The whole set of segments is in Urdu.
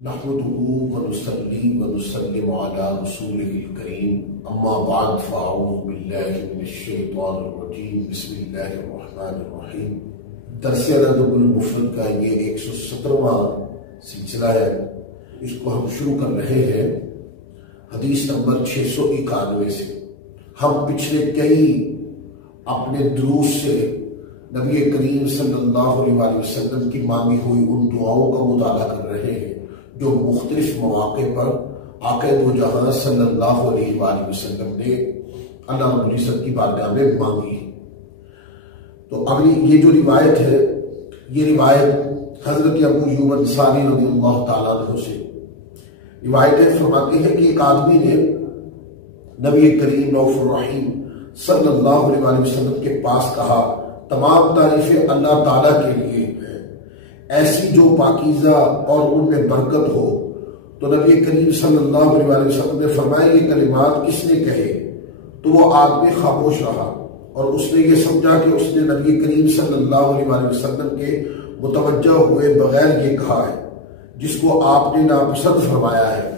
نحمده ونصلي ونسلم على رسوله الكريم اما بعد فاعوذ بالله من الشیطان الرجیم بسم اللہ الرحمن الرحیم۔ درس ادب المفرد کا یہ 117واں سلسلہ ہے، اس کو ہم شروع کر رہے ہیں حدیث نمبر 691 سے۔ ہم پچھلے کئی اپنے دروس سے نبی کریم صلی اللہ علیہ وسلم کی مانگی ہوئی ان دعاؤں کا مطالعہ کر رہے ہیں جو مختلف مواقع پر آقا دو جہاں صلی اللہ علیہ وآلہ وسلم نے اللہ رب العزت کی بارگاہ میں مانگی ہے۔ تو اگلی یہ جو روایت ہے، یہ روایت حضرت ابو ایوب انصاری رضی اللہ تعالیٰ عنہ سے روایتیں فرماتے ہیں کہ ایک آدمی نے نبی کریم رؤوف الرحیم صلی اللہ علیہ وآلہ وسلم کے پاس کہا، تمام تعریفیں اللہ تعالیٰ کے لیے ایسی جو پاکیزہ اور ان میں برکت ہو۔ تو نبی کریم صلی اللہ علیہ وآلہ وسلم نے فرمایا یہ کلمات کس نے کہے؟ تو وہ آدمی خاموش رہا اور اس نے یہ سمجھا کہ اس نے نبی کریم صلی اللہ علیہ وآلہ وسلم کے متوجہ ہوئے بغیر یہ کہا ہے جس کو آپ نے ناپسند فرمایا ہے۔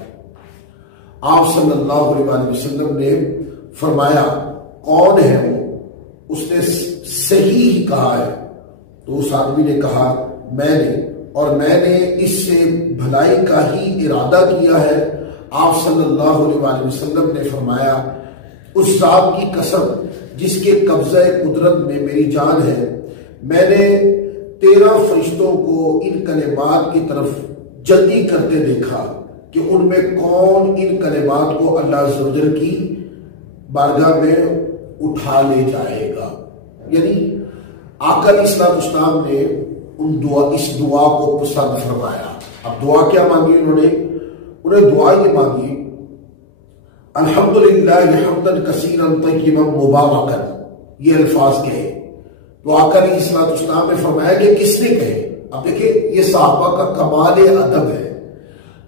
آپ صلی اللہ علیہ وآلہ وسلم نے فرمایا کون ہے وہ؟ اس نے صحیح ہی کہا ہے۔ تو اس آدمی نے کہا میں نے اس سے بھلائی کا ہی ارادہ کیا ہے۔ آپ صلی اللہ علیہ وآلہ وسلم نے فرمایا اس ذات کی قسم جس کے قبضہ قدرت میں میری جان ہے، میں نے 13 فرشتوں کو ان کلمات کی طرف جلدی کرتے دیکھا کہ ان میں کون ان کلمات کو اللہ عز و جل کی بارگاہ میں اٹھا لے جائے گا۔ یعنی آقا علیہ السلام نے اس دعا کو پسند فرمایا۔ اب دعا کیا مانگی انہیں دعا یہ مانگی الحمدللہ حمدا کثیرا طیبا مبارکا، یہ الفاظ کہے۔ تو آقا علیہ السلام نے فرمایا کہ کس نے کہے؟ اب دیکھیں یہ صحابہ کا کمال ادب ہے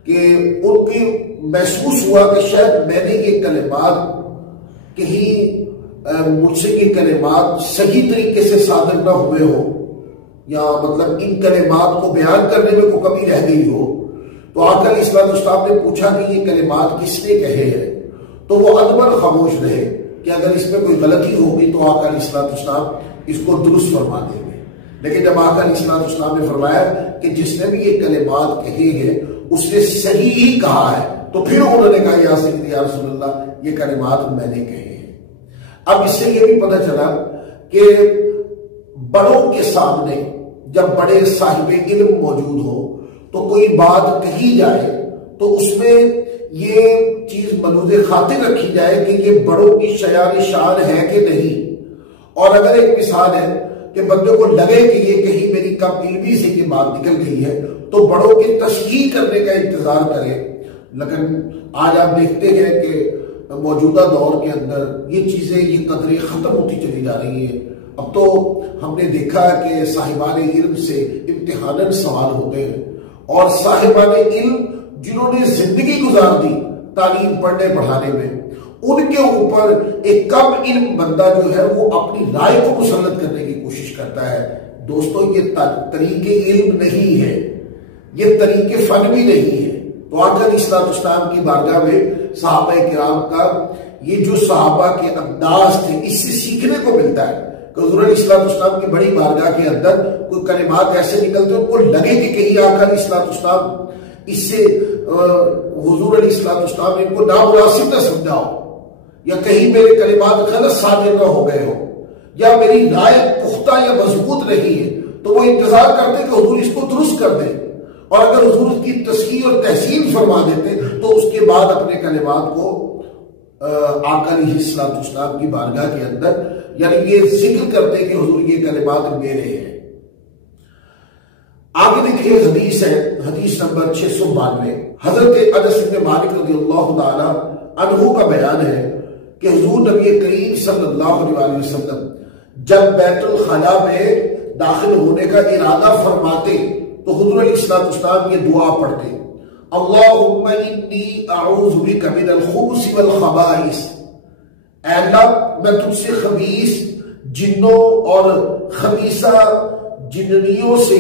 کہ ان کی محسوس ہوا کہ شاید میں نے یہ کلمات کہیں مجھ سے یہ کلمات صحیح طریقے سے صادر نہ ہوئے ہو، یا مطلب ان کلمات کو بیان کرنے میں کوئی کمی رہ گئی ہو۔ تو آقا علیہ السلام نے پوچھا کہ یہ کلمات کس نے کہے ہیں؟ تو وہ ادباً خاموش رہے کہ اگر اس میں کوئی غلطی ہوگی تو آقا علیہ السلام اس کو درست فرما دیں گے۔ لیکن جب آقا علیہ السلام نے فرمایا کہ جس نے بھی یہ کلمات کہے ہیں اس نے صحیح ہی کہا ہے، تو پھر انہوں نے کہا یا سیدی یا رسول اللہ یہ کلمات میں نے کہے ہیں۔ اب اس سے یہ بھی پتہ چلا کہ بڑوں کے سامنے جب بڑے صاحب علم موجود ہو تو کوئی بات کہی جائے تو اس میں یہ چیز ملحوظ خاطر رکھی جائے کہ یہ بڑوں کی شیان شان ہے کہ نہیں۔ اور اگر ایک مثال ہے کہ بندے کو لگے کہ یہ کہیں میری کم علمی سے یہ بات نکل گئی ہے تو بڑوں کی تصحیح کرنے کا انتظار کرے۔ لیکن آج آپ دیکھتے ہیں کہ موجودہ دور کے اندر یہ چیزیں یہ قدریں ختم ہوتی چلی جا رہی ہیں۔ اب تو ہم نے دیکھا کہ صاحبان علم سے امتحاناً سوال ہوتے ہیں، اور صاحبان علم جنہوں نے زندگی گزار دی تعلیم پڑھنے پڑھانے میں، ان کے اوپر ایک کم علم بندہ جو ہے وہ اپنی رائے کو مسلط کرنے کی کوشش کرتا ہے۔ دوستو یہ طریقے علم نہیں ہے، یہ طریقے فن بھی نہیں ہے۔ تو آقا علیہ السلام کی بارگاہ میں صحابہ کرام کا یہ جو صحابہ کے انداز تھے اس سے سیکھنے کو ملتا ہے کہ حضور علیہ السلام کی بڑی بارگاہ کے اندر کوئی کلمات ایسے نکلتے ان کو لگے کہ کہیں آقا علیہ السلام اس سے حضور علیہ السلام نے ان کو نامناسب نہ سمجھا ہو، یا کہیں میرے کلمات غلط صادر نہ ہو گئے ہو، یا میری رائے پختہ یا مضبوط نہیں ہے، تو وہ انتظار کرتے کہ حضور اس کو درست کر دیں، اور اگر حضور کی تصحیح اور تحسین فرما دیتے تو اس کے بعد اپنے کلمات کو آقا علیہ السلام کی بارگاہ کے اندر یعنی یہ ذکر کرتے کہ حضور یہ کلمات میرے ہیں۔ آگے دیکھیے حدیث ہے، حدیث نمبر 692، حضرت انس بن مالک رضی اللہ تعالی عنہ کا بیان ہے کہ حضور نبی کریم صلی اللہ علیہ وآلہ وسلم جب بیت الخلا میں داخل ہونے کا ارادہ فرماتے تو حضور علیہ السلام یہ دعا پڑھتے، اللہم انی اعوذ بک من الخبث والخبائث، اے اللہ میں تجھ سے خبیث جنوں اور خبیثہ جننیوں سے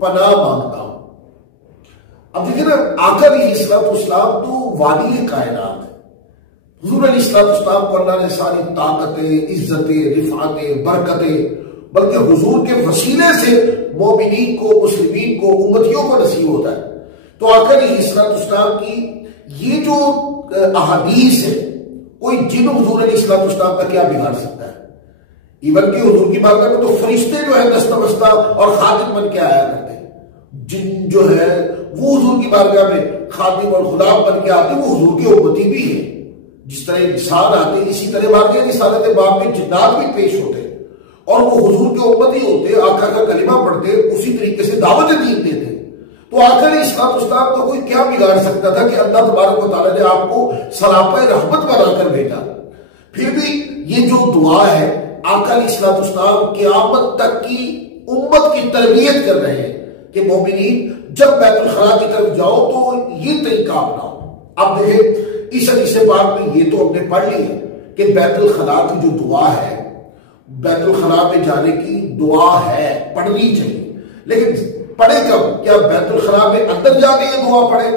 پناہ مانگتا ہوں۔ اب دیکھیں نا، آقا علیہ السلام تو والی کائنات ہے. حضور علیہ السلام کو اللہ نے ساری طاقتیں، عزتیں، رفعتیں، برکتیں، بلکہ حضور کے وسیلے سے مومنین کو، مسلمین کو، امتیوں کو نصیب ہوتا ہے. تو آقا علیہ السلام کی یہ جو احادیث ہے، کوئی جن حضور علیہ السلام کا کیا بگاڑ سکتا ہے؟ ایون کہ حضور کی بارگاہ میں تو فرشتے جو ہے دستہ بستہ اور خادم بن کے آیا کرتے ہیں. جن جو ہے وہ حضور کی بارگاہ میں خادم اور غلام بن کے آتے ہیں، وہ حضور کی امتی بھی ہے. جس طرح انسان آتے ہیں، اسی طرح بارگاہ رسالت باب میں جنات بھی پیش ہوتے ہیں اور وہ حضور کے امتی ہوتے، آقا کا کلمہ پڑھتے، اسی طریقے سے دعوت دین دیتے. تو آقا علیہ السلام کو کوئی کیا بگاڑ سکتا تھا کہ اللہ تبارک و تعالیٰ نے آپ کو سراپا رحمت بنا کر بھیجا. پھر بھی یہ جو دعا ہے، آقا علیہ السلام قیامت تک کی امت کی تربیت کر رہے ہیں کہ مومنین جب بیت الخلا کی طرف جاؤ تو یہ طریقہ اپناؤ. اب دیکھیں اس حدیث پاک میں یہ تو ہم نے پڑھ لی ہے کہ بیت الخلا کی جو دعا ہے، بیت الخلا میں جانے کی دعا ہے، پڑھنی چاہیے. لیکن پڑھے کب؟ کیا بیت الخلا میں اندر جا کے یہ دعا پڑھے؟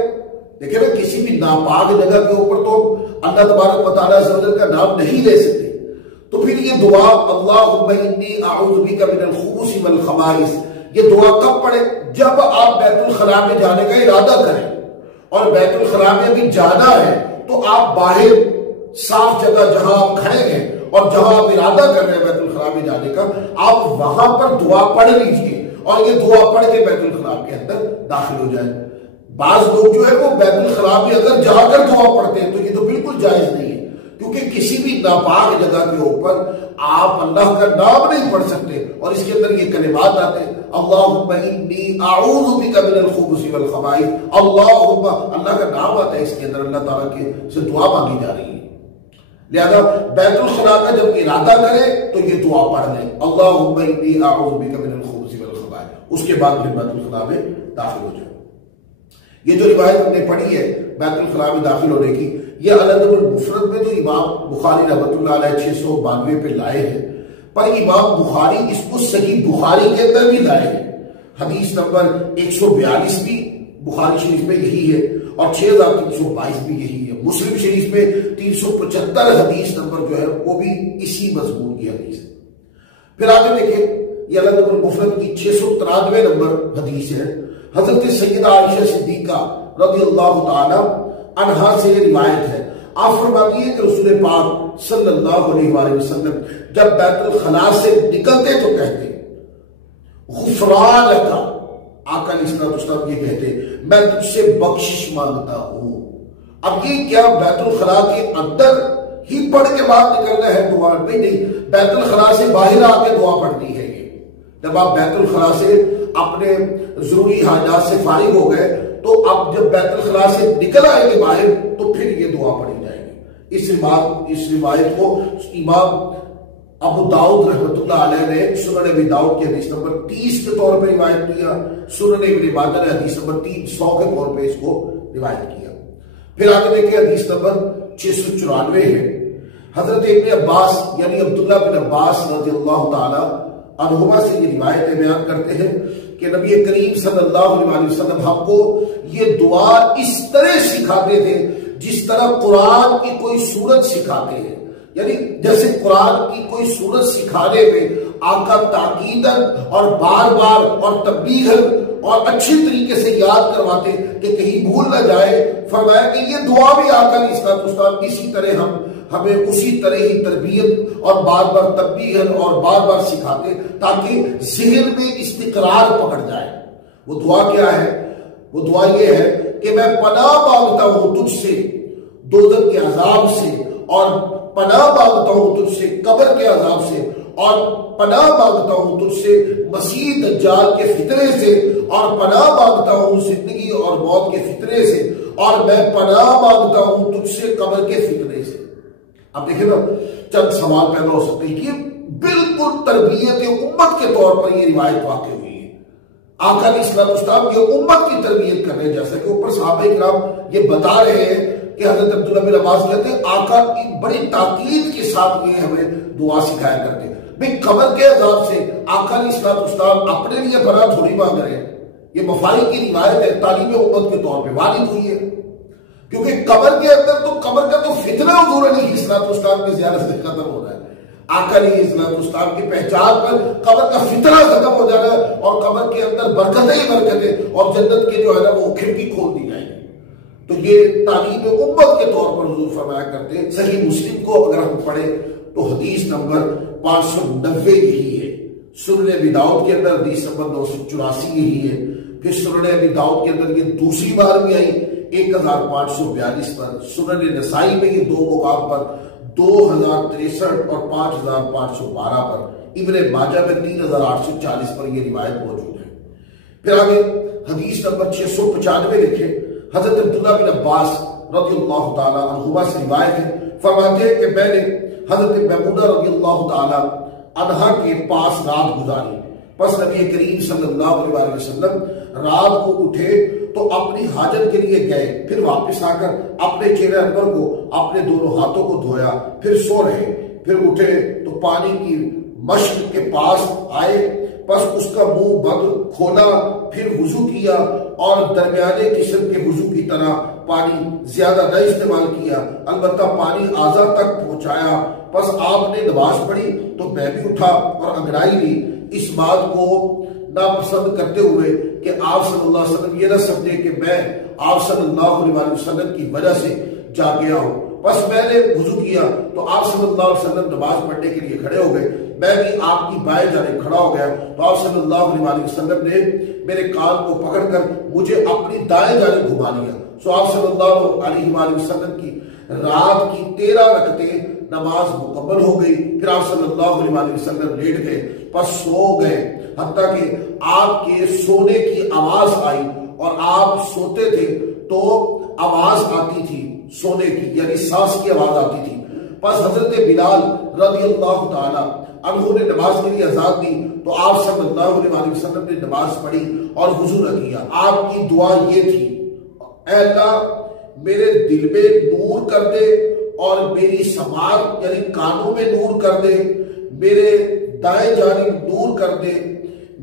دیکھیں نا، کسی بھی ناپاک جگہ کے اوپر تو اللہ تبارک و تعالیٰ عز و جل کا نام نہیں لے سکتے. تو پھر یہ دعا اللہم انی اعوذ بک من الخبث والخبائث، یہ دعا کب پڑھے؟ جب آپ بیت الخلا میں جانے کا ارادہ کریں. اور بیت الخلا میں ابھی جانا ہے تو آپ باہر صاف جگہ جہاں آپ کھڑے ہیں اور جہاں آپ ارادہ کر رہے ہیں بیت الخلا میں جانے کا، آپ وہاں پر دعا پڑھ لیجئے اور یہ دعا پڑھ کے بیت الخلا کے اندر داخل ہو جائیں. بعض لوگ جو ہے وہ بیت الخلا میں اگر جا کر دعا پڑھتے ہیں تو یہ تو بالکل جائز نہیں ہے، کیونکہ کسی بھی ناپاک جگہ کے اوپر آپ اللہ کا نام نہیں پڑھ سکتے. اور اس کے اندر یہ کلمات آتے ہیں، اللہم انی اعوذ بک من الخبث والخبائث. اللہم، اللہ کا نام آتا ہے اس کے اندر، اللہ تعالیٰ کے سے دعا مانگی جا رہی ہے. لہذا بیت الخلا کا جب ارادہ کرے تو یہ دعا پڑھ لیں، اللہم انی اعوذ بک من الخبث والخبائث. اس کے بعد پھر بیت الخلا میں داخل ہو جائے. یہ جو روایت ہم نے پڑھی ہے بیت الخلا میں داخل ہونے کی، یہ الادب المفرد میں تو امام بخاری رحمۃ اللہ علیہ 692 پہ لائے ہیں، پر امام بخاری اس کو صحیح بخاری کے اندر بھی لائے ہیں. حدیث نمبر 142 بھی بخاری شریف میں یہی ہے اور 6322 بھی یہی ہے. مسلم شریف میں 375 حدیث نمبر جو ہے وہ بھی اسی مضمون کی حدیث ہے. پھر آگے دیکھیں، یہ الادب المفرد کی 693 نمبر حدیث ہے. حضرت سیدہ عائشہ صدیقہ رضی اللہ تعالی عنہا سے یہ روایت ہے. آپ فرماتی ہیں کہ رسول پاک صلی اللہ علیہ وآلہ وسلم جب بیت الخلا سے نکلتے تو کہتے غفرانک، آقا علیہ السلام یہ کہتے میں تجھ سے بخشش مانگتا ہوں. اب یہ کیا بیت الخلا کے اندر ہی پڑھ کے باہر نکلنا ہے دعا؟ نہیں، بیت الخلا سے باہر آ کے دعا پڑھنی ہے. یہ جب آپ بیت الخلا سے اپنے ضروری حاجات سے فارغ ہو گئے تو اب جب بیت الخلا سے نکل آئیں گے باہر تو پھر یہ دعا پڑھی جائے گی. اس روایت کو امام ابو داؤد رحمۃ اللہ علیہ نے سنن ابی داؤد کی حدیث نمبر 30 کے طور پہ روایت کیا. سنن ابن ماجہ نے حدیث نمبر 300 کے طور پہ اس کو روایت کیا. پھر آگے دیکھیں حدیث نمبر 694 ہے. حضرت ابن عباس یعنی عبداللہ بن عباس رضی اللہ تعالی عنہما سے یہ روایتیں بیان کرتے ہیں کہ نبی کریم صلی اللہ علیہ وسلم ہم کو یہ دعا اس طرح سکھاتے تھے جس طرح قرآن کی کوئی سورت سکھاتے ہیں. یعنی جیسے قرآن کی کوئی سورت سکھانے میں آقا تاکیداً اور بار بار اور تنبیہاً اور اچھی طریقے سے یاد کرواتے کہ کہیں بھول نہ جائے. فرمایا کہ یہ دعا بھی آقا علیہ السلام اسی طرح ہمیں اسی طرح ہی تربیت اور بار بار تنبیہاً اور بار بار سکھاتے تاکہ ذہن میں استقرار پکڑ جائے. وہ دعا کیا ہے؟ وہ دعا یہ ہے کہ میں پناہ مانگتا ہوں تجھ سے دوزخ کے عذاب سے، اور پناہ مانگتا ہوں تجھ سے قبر کے عذاب سے، اور پناہ مانگتا ہوں تجھ سے مسیح دجال کے فتنے سے، اور پناہ مانگتا ہوں زندگی اور موت کے فتنے سے، اور میں پناہ مانگتا ہوں تجھ سے قبر کے فتنے سے. اب دیکھیں نا، چند سوال پیدا ہو سکتے ہیں کہ بالکل تربیت امت کے طور پر یہ روایت واقع ہوئی ہے. آقا علیہ السلام یہ امت کی تربیت کر رہے ہیں، جیسا کہ اوپر صحابہ کرام یہ بتا رہے ہیں کہ حضرت عبداللہ بن عباس کہتے ہیں آقا کی بڑی تاکید کے ساتھ یہ ہمیں دعا سکھایا کرتے ہیں. بھئی قبر کے عذاب سے آقا علیہ السلام اپنے لیے پناہ تھوڑی مانگ رہے ہیں، یہ بخاری کی روایت ہے، تعلیم امت کے طور پہ وارد ہوئی ہے، کیونکہ قبر کے اندر تو قبر کا تو فتنہ حضور علیہ الصلوۃ والسلام کی زیارت سے ختم ہو رہا ہے، آقا علیہ الصلوۃ والسلام کی پہچان پر قبر کا فتنہ ختم ہو جانا ہے، اور قبر کے اندر برکتیں ہی برکتیں، اور جنت کے جو ہے نا وہ کھڑکی کھول دی جائیں گی۔ تو یہ تعلیم امت کے طور پر حضور فرمایا کرتے ہیں۔ صحیح مسلم کو اگر ہم پڑھیں تو حدیث نمبر 590 یہی ہے، سنن ابی داؤد کے اندر حدیث نمبر 984 یہی ہے، پھر سنن ابی داؤد کے اندر یہ دوسری بار بھی آئی 1542 پر، سنن نسائی میں یہ دو مقام پر 2063 اور 5512 پر، ابن ماجہ میں 3840 پر یہ روایت موجود ہے۔ پھر آگے حدیث نمبر 695 لکھے، حضرت عبداللہ بن عباس رضی اللہ تعالیٰ عنہما سے روایت ہے، فرماتے ہیں کہ میں نے حضرت میمونہ رضی اللہ تعالیٰ عنہا کے پاس رات گزاری، پس نبی کریم صلی اللہ علیہ وسلم رات کو اٹھے تو اپنی حاجت کے لیے گئے، پھر واپس آ کر اپنے چہرے انور کو اپنے دونوں ہاتھوں کو دھویا، پھر سو رہے، پھر اٹھے تو پانی کی مشک کے پاس آئے، پس اس کا منہ بند کھولا، پھر وضو کیا اور درمیانے قسم کے وضو کی طرح پانی زیادہ نہ استعمال کیا، البتہ پانی اعضاء تک پہنچایا، پس آپ نے نماز پڑھی تو میں بھی اٹھا اور انگڑائی لی، اس بات کو ناپسند کرتے ہوئے کہ آپ صلی اللہ علیہ وسلم یہ نہ سمجھے کہ میں آپ صلی اللہ علیہ وسلم کی وجہ سے جا گیا ہوں، بس میں نے وضو کیا تو آپ صلی اللہ علیہ وسلم نماز پڑھنے کے لیے کھڑے ہو گئے، میں بھی آپ کی بائیں جانب کھڑا ہو گیا تو آپ صلی اللہ علیہ وسلم نے میرے کان کو پکڑ کر مجھے اپنی دائیں جانب گھما لیا، سو آپ صلی اللہ علیہ وسلم کی رات کی 13 رکعتیں نماز مکمل ہو گئی، پھر آپ صلی اللہ علیہ وسلم لیٹ گئے، پس سو گئے، حتیٰ کہ آپ کے سونے کی آواز آئی، اور آپ سوتے تھے تو آواز آتی تھی سونے کی، یعنی سانس کی آواز آتی تھی، پس حضرت بلال رضی اللہ تعالی عنہ نے نماز کے لیے اذان دی تو آپ صلی اللہ علیہ وسلم نے نماز پڑھی اور وضو نہ کیا۔ آپ کی دعا یہ تھی، اے اللہ میرے دل میں نور کر دے اور میری سماعت یعنی کانوں میں نور کر دے، میرے دائیں جانب نور کر دے،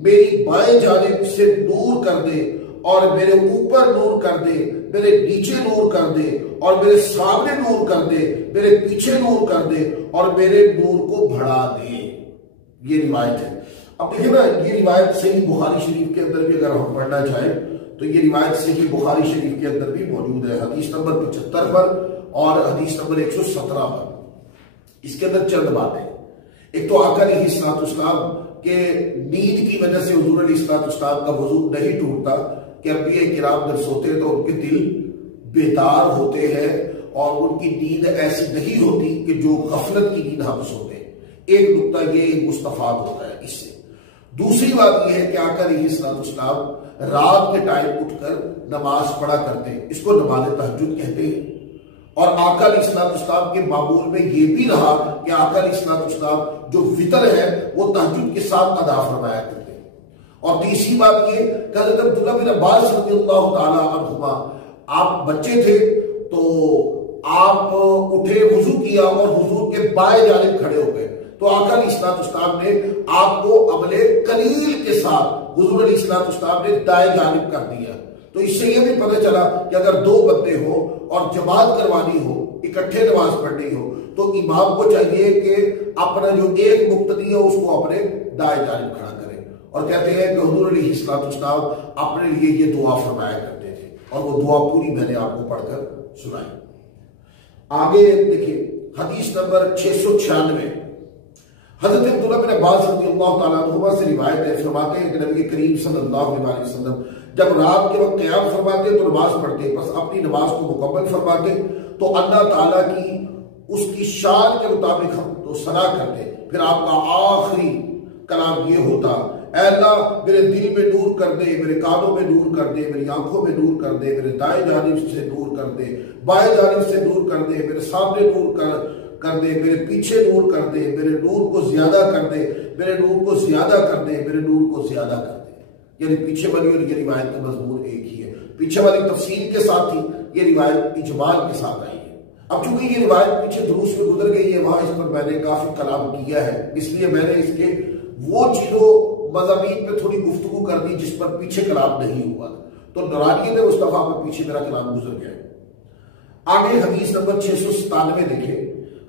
میری بائیں جانب سے نور کر دے، اور میرے اوپر نور کر دے، میرے نیچے نور کر دے، اور میرے سامنے نور کر دے، میرے پیچھے نور کر دے، اور میرے نور کو بڑھا دے۔ یہ روایت ہے۔ اب دیکھیں نا، یہ روایت صحیح بخاری شریف کے اندر بھی اگر ہم پڑھنا چاہیں تو یہ روایت صحیح بخاری شریف کے اندر بھی موجود ہے، حدیث نمبر 75 پر اور حدیث نمبر 117 پر۔ اس کے اندر چند باتیں، ایک تو آقا علیہ الصلوۃ والسلام کہ نیند کی وجہ سے حضور علیہ الصلوۃ والسلام کا وضو نہیں ٹوٹتا، کہ انبیاء کرام جب سوتے ہیں تو ان کے دل بیدار ہوتے ہیں اور ان کی نیند ایسی نہیں ہوتی کہ جو غفلت کی نیند ہم سوتے ہیں۔ ایک نقطہ یہ مستفاد ہوتا ہے اس سے۔ دوسری بات یہ ہے کہ آقا علیہ الصلوۃ والسلام رات کے ٹائم اٹھ کر نماز پڑھا کرتے ہیں، اس کو نماز تہجد کہتے ہیں، اور آقا علیہ الصلوۃ والسلام کے معمول میں یہ بھی رہا کہ آقا علیہ الصلوۃ والسلام جو وطر ہے وہ تہجد کے ساتھ ادا فرمایا کرتے ہیں۔ اور تیسری بات یہ کہ حضرت عبداللہ بن عباس رضی اللہ تعالی عنہما، آپ بچے تھے تو آپ اٹھے، وضو کیا اور حضور کے بائیں جانب کھڑے ہو گئے، تو آقا علیہ الصلوۃ والسلام نے آپ کو عمل قلیل کے ساتھ حضور علیہ الصلوۃ والسلام نے دائیں جانب کر دیا۔ تو اس سے یہ بھی پتہ چلا کہ اگر دو بندے ہو اور جماعت کروانی ہو، اکٹھے نماز پڑھنی ہو، تو امام کو چاہیے کہ اپنا جو ایک مقتدی ہے اس کو اپنے دائیں جانب کھڑا کرے۔ اور کہتے ہیں کہ حضور علیہ الصلوۃ والسلام اپنے لیے یہ دعا فرمایا کرتے تھے، اور وہ دعا پوری میں نے آپ کو پڑھ کر سنائی۔ آگے دیکھیں حدیث نمبر 696، حضرت عبداللہ بن عباس رضی اللہ تعالیٰ عنہما سے روایت ہے، فرماتے ہیں کہ نبی کریم صلی اللہ علیہ وسلم جب رات کے وقت قیام فرماتے تو نماز پڑھتے، بس اپنی نماز کو مکمل فرماتے تو اللہ تعالیٰ کی اس کی شان کے مطابق ہم تو ثنا کرتے، پھر آپ کا آخری کلام یہ ہوتا، اے اللہ میرے دل میں نور کر دے، میرے کانوں میں نور کر دے، میری آنکھوں میں نور کر دے، میرے دائیں جانب سے نور کر دے، بائیں جانب سے نور کر دے، میرے سامنے نور کر دے، میرے پیچھے نور کر دے، میرے نور کو زیادہ کر دے، میرے نور کو زیادہ کر دے، میرے نور کو زیادہ کر دے۔ یعنی پیچھے والی اور یہ روایت کا مضمون ایک ہی ہے، پیچھے والی تفصیل کے ساتھ تھی، یہ روایت اجمال کے ساتھ آئی ہے۔ اب چونکہ یہ روایت پیچھے دروس میں گزر گئی ہے، وہاں اس پر میں نے کافی کلام کیا ہے، اس لیے میں نے اس کے وہ چیزوں مضامین پہ تھوڑی گفتگو کر دی جس پر پیچھے کلام نہیں ہوا، تو نورانیت مصطفیٰ میں پیچھے میرا کلام گزر گیا۔ آگے حدیث نمبر 697 دیکھیں،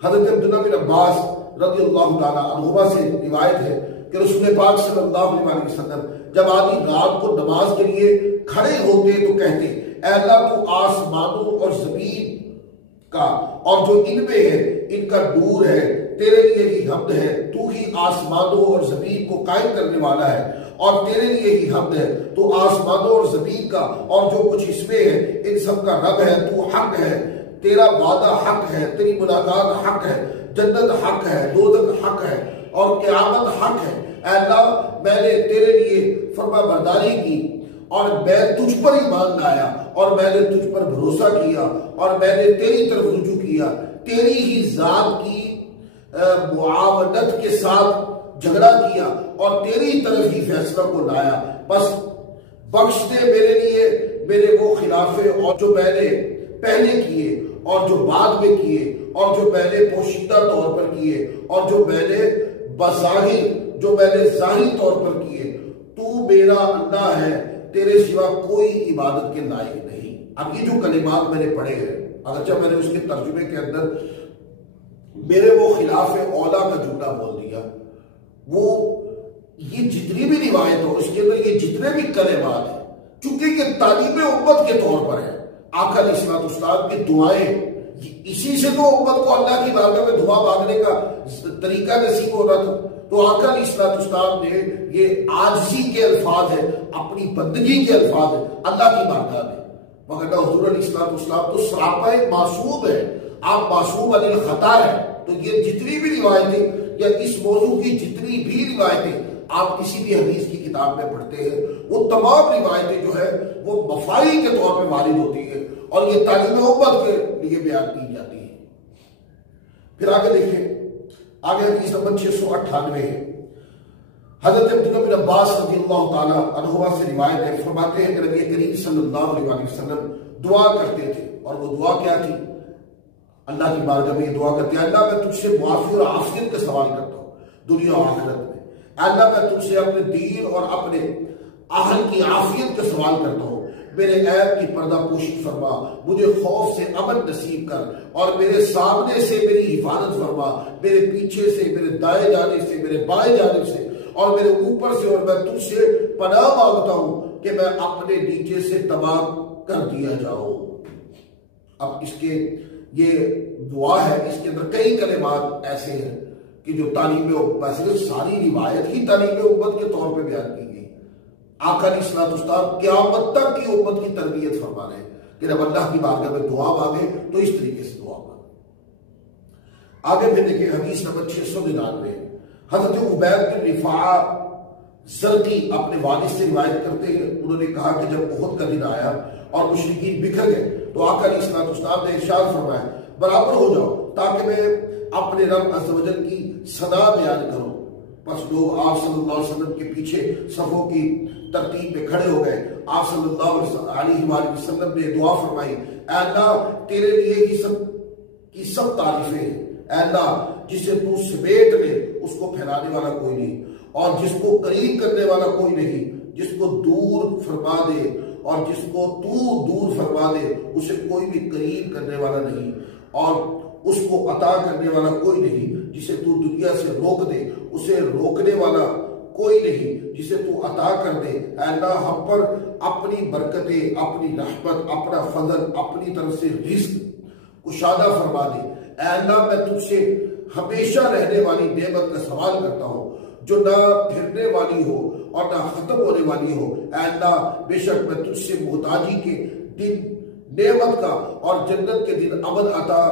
حضرت عبداللہ بن عباس رضی اللہ تعالیٰ عنہما سے روایت ہے کہ رسول پاک صلی اللہ علیہ وسلم جب آدھی رات کو نماز کے لیے کھڑے ہوتے تو کہتے، اے اللہ تو آسمانوں اور زمین کا اور جو ان میں ہے ان کا نور ہے، تیرے لیے ہی حمد ہے، تو ہی آسمانوں اور زمین کو قائم کرنے والا ہے، اور تیرے لیے ہی حمد ہے، تو آسمانوں اور زمین کا اور جو کچھ اس میں ہے ان سب کا رب ہے، تو حق ہے، تیرا وعدہ حق ہے، تیری ملاقات حق ہے، جنت حق ہے، دوزخ حق ہے، اور قیامت حق ہے۔ اے اللہ میں نے تیرے لیے فرما برداری کی اور میں تجھ پر ایمان لایا اور میں نے تجھ پر بھروسہ کیا اور میں نے تیری طرف رجوع کیا، تیری ہی ذات کی معاونت کے ساتھ جھگڑا کیا اور تیری طرف ہی فیصلہ کو لایا، بس بخش دے میرے لیے میرے وہ خلافے اور جو میں نے پہلے کیے اور جو بعد میں کیے اور جو میں نے پوشیدہ طور پر کیے اور جو میں نے بظاہر جو میں نے ظاہری طور پر کیے، تو میرا اللہ ہے، تیرے سوا کوئی عبادت کے لائق نہیں۔ اب یہ جو کلمات میں نے پڑھے ہیں، اگرچہ میں نے اس کے ترجمے کے اندر میرے وہ خلاف اولا کا جملہ بول دیا، وہ یہ جتنی بھی روایت ہو اس کے اندر یہ جتنے بھی کلمات ہیں، چونکہ یہ تعلیم امت کے طور پر ہے، آقا علیہ الصلوۃ والسلام کی دعائیں، اسی سے تو امت کو اللہ کی بارگاہ میں دعا مانگنے کا طریقہ نصیب ہو رہا تھا۔ تو آقا علیہ الصلوۃ والسلام نے یہ عاجزی کے الفاظ ہیں، اپنی بندگی کے الفاظ ہیں اللہ کی بارگاہ میں، مگر حضور علیہ الصلوۃ والسلام تو سراپا معصوم ہے، آپ معصوم عن الخطا ہے۔ تو یہ جتنی بھی روایتیں یا اس موضوع کی جتنی بھی روایتیں آپ کسی بھی حدیث کی کتاب میں پڑھتے ہیں، وہ تمام روایتیں جو ہے وہ مفاہیم کے طور پہ وارد ہوتی ہیں اور یہ تعلیم امت کے لیے بیان کی جاتی ہے۔ پھر آگے دیکھیں، آگے حدیث نمبر 698 ہے، حضرت عبداللہ بن عباس رضی اللہ تعالیٰ عنہما سے روایت ہے، فرماتے ہیں کہ نبی کریم صلی اللہ علیہ وسلم دعا کرتے تھے، اور وہ دعا کیا تھی؟ اللہ کی بارگاہ میں یہ دعا کرتے ہیں، اللہ میں تجھ سے معافی اور عافیت کا سوال کرتا ہوں دنیا و آخرت میں، اللہ میں تجھ سے اپنے دین اور اپنے اہل کی عافیت کا سوال کرتا ہوں، میرے عیب کی پردہ پوشی فرما، مجھے خوف سے امن نصیب کر، اور میرے سامنے سے میری حفاظت فرما، میرے پیچھے سے، میرے دائیں جانب سے، میرے بائیں جانب سے اور میرے اوپر سے، اور میں تجھ سے پناہ مانگتا ہوں کہ میں اپنے نیچے سے تباہ کر دیا جاؤں۔ اب اس کے یہ دعا ہے، اس کے اندر کئی کلمات ایسے ہیں کہ جو تعلیم صرف ساری روایت ہی تعلیم امت کے طور پہ بیان کی گئی۔ آقا علیہ الصلوۃ والسلام قیامت تک کی امت کی تربیت فرما رہے ہیں کہ جب اللہ کی بارگاہ میں دعا مانگے تو اس طریقے سے دعا مانگے۔ آگے پھر دیکھیں حدیث نمبر 699، حضرت عبید بن رفاعہ زرقی اپنے والد سے روایت کرتے ہیں، انہوں نے کہا کہ جب احد کا دن آیا اور مشرکین بکھر گئے تو آقا علیہ الصلوۃ والسلام نے ارشاد فرمایا، برابر ہو جاؤ تاکہ میں اپنے رب عز و جل کی ثنا بیان کروں۔ پس لوگ آپ صلی اللہ علیہ وسلم کے پیچھے صفوں کی ترتیب میں کھڑے ہو گئے۔ آپ صلی اللہ علیہ وآلہ وسلم نے دعا فرمائی، اے اللہ تیرے لیے ہی سب تعریفیں ہیں، اے اللہ جسے تو سمیٹ لے اس کو پھیلانے والا کوئی نہیں، اور جس کو قریب کرنے والا کوئی نہیں، جس کو دور فرما دے اور جس کو تو دور فرما دے اسے کوئی بھی قریب کرنے والا نہیں، اور اس کو عطا کرنے والا کوئی نہیں، جسے تو دنیا سے روک دے اسے روکنے والا کوئی نہیں، جسے تو عطا کر دے۔ اے اللہ ہم پر اپنی برکتیں، اپنی رحمت، اپنا فضل، اپنی طرف سے رزق کشادہ فرما دے۔ اے اللہ میں تجھ سے ہمیشہ رہنے والی نعمت کا سوال کرتا ہوں جو نہ پھرنے والی ہو اور نہ ختم ہونے والی ہو۔ اے اللہ بے شک میں تجھ سے محتاجی کے دن نعمت کا اور جنت کے دن امن عطا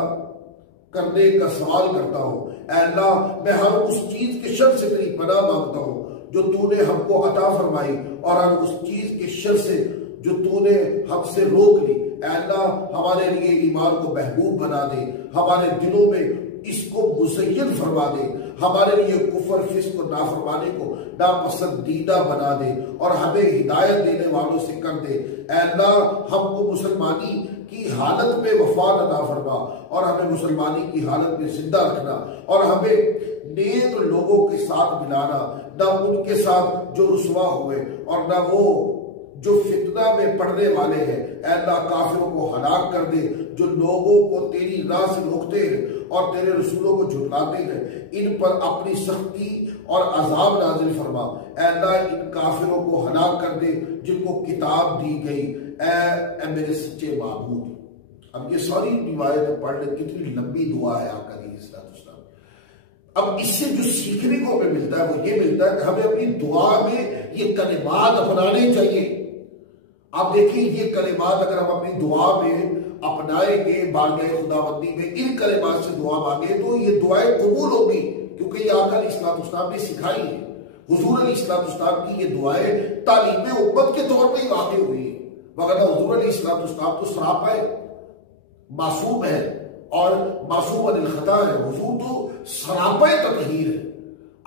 کرنے کا سوال کرتا ہوں۔ اے اللہ میں ہر اس چیز کے شر سے تیری پناہ مانگتا ہوں جو تو نے ہم کو عطا فرمائی، اور ہر اس چیز کے شر سے جو تو نے ہم سے روک لی۔ اے اللہ ہمارے لیے ایمان کو محبوب بنا دے، ہمارے دلوں میں اس کو مزین فرما دے، ہمارے لیے کفر فسق و نافرمانی کو ناپسندیدہ بنا دے، اور ہمیں ہدایت دینے والوں سے کر دے۔ اے اللہ ہم کو مسلمانی کی حالت میں وفات عطا فرما، اور ہمیں مسلمانی کی حالت میں زندہ رکھنا، اور ہمیں نیک لوگوں کے ساتھ ملانا، نہ ان کے ساتھ جو رسوا ہوئے اور نہ وہ جو فتنہ میں پڑنے والے ہیں۔ اے اللہ کافروں کو ہلاک کر دے جو لوگوں کو تیری راہ سے روکتے ہیں اور تیرے رسولوں کو جھٹلاتے ہیں، ان پر اپنی سختی اور عذاب نازل فرما۔ اے اللہ ان کافروں کو ہلاک کر دے جن کو کتاب دی گئی، اے میرے سچے معبود۔ اب یہ ساری روایتیں پڑھ لیں، کتنی لمبی دعا ہے آقا علیہ السلام۔ اب اس سے جو سیکھنے کو ہمیں ملتا ہے وہ یہ ملتا ہے کہ ہمیں اپنی دعا میں یہ کلمات اپنانے چاہیے۔ آپ دیکھیں یہ کلمات اگر ہم اپنی دعا میں اپنائیں گے، بارگاہ خداوندی میں ان کلمات سے دعا مانگے تو یہ دعائیں قبول ہوگی، کیونکہ یہ آقا علیہ السلام نے سکھائی ہے۔ حضور علیہ السلام کی یہ دعائیں تعلیم امت کے طور پہ ہی واقع ہوئی ہے، مگر حضور علیہ السلام تو سراپا معصوم ہے اور معصوم عن الخطا ہے۔ حضور تو سراپا تطہیر ہے۔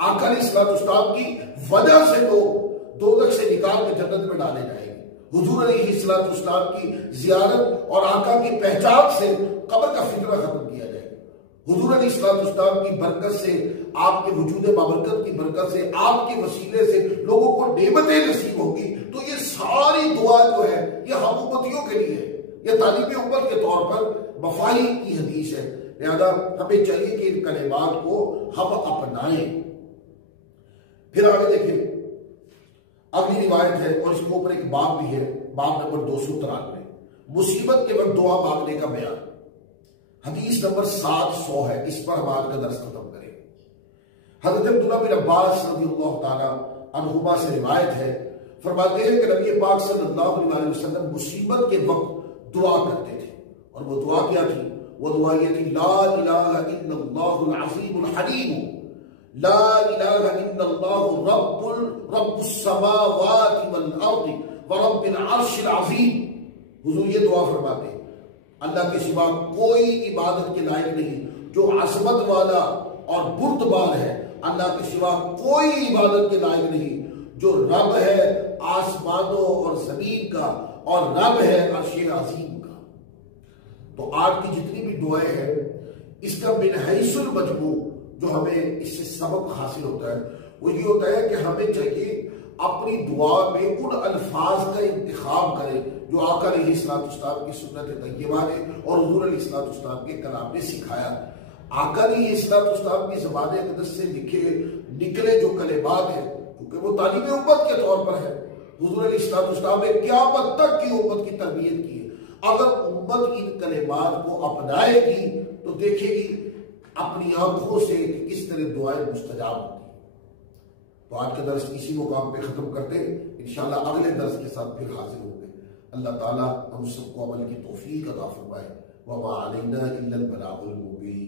آقا علیہ السلام کی وجہ سے لوگ دوزخ سے نکال کے جنت میں ڈالے جائیں گے۔ حضور علیہ السلام کی زیارت اور آقا کی پہچان سے قبر کا فتنہ ختم کیا جائے گا۔ حضور علیہ السلام کی برکت سے، آپ کے وجود بابرکت کی برکت سے، آپ کے وسیلے سے لوگوں کو نعمتیں نصیب ہوگی۔ تو یہ ساری دعا جو ہے یہ ہم امتیوں کے لیے ہے، یہ تعلیم امت کے طور پر مفاہی کی حدیث ہے۔ لہذا ہمیں چاہیے کہ ان کلمات کو ہم اپنائیں۔ پھر آگے دیکھیں اگلی روایت ہے اور اس کے اوپر ایک باب بھی ہے، باب نمبر 293، مصیبت کے وقت دعا مانگنے کا بیان۔ حدیث نمبر 700 ہے، اس پر ہم آج کا درس ختم کریں۔ حضرت عبداللہ بن عباس رضی اللہ تعالیٰ عنہما سے روایت ہے، فرماتے ہیں کہ نبی پاک صلی اللہ علیہ وسلم مصیبت کے وقت دعا کرتے تھے، اور وہ دعا کیا تھی؟ وہ دعا یہ تھی، لا الہ الا اللہ العظیم الحلیم، لا الہ الا اللہ رب السماوات والارض ورب العرش العظیم۔ حضور یہ دعا فرماتے ہیں، اللہ کے سوا کوئی عبادت کے لائق نہیں جو عظمت والا اور بردبار ہے، اللہ کے سوا کوئی عبادت کے لائق نہیں جو رب ہے آسمانوں اور زمین کا اور رب ہے عرش عظیم کا۔ تو آج کی جتنی بھی دعائیں ہیں اس کا من حیث المجموع جو ہمیں اس سے سبق حاصل ہوتا ہے وہ یہ ہوتا ہے کہ ہمیں چاہیے اپنی دعا میں ان الفاظ کا انتخاب کریں جو آقا علیہ السلام کی سنت طیبہ نے اور حضور علیہ السلام کے کلام نے سکھایا۔ آقا علیہ السلام کی زبان اقدس سے نکلے جو کلمات ہیں، کیونکہ وہ تعلیم امت کے طور پر ہے، حضور علیہ السلام نے قیامت تک کی امت کی تربیت کی ہے۔ اگر امت ان کلمات کو اپنائے گی تو دیکھے گی اپنی آنکھوں سے کس طرح دعائیں مستجاب ہوتی ہیں۔ تو آج کا درس اسی مقام پہ ختم کرتے ہیں، انشاءاللہ اگلے درس کے ساتھ پھر حاضر ہوں گے۔ اللہ تعالیٰ ہم سب کو عمل کی توفیق عطا فرمائے۔ وما علینا الا البلاغ المبین۔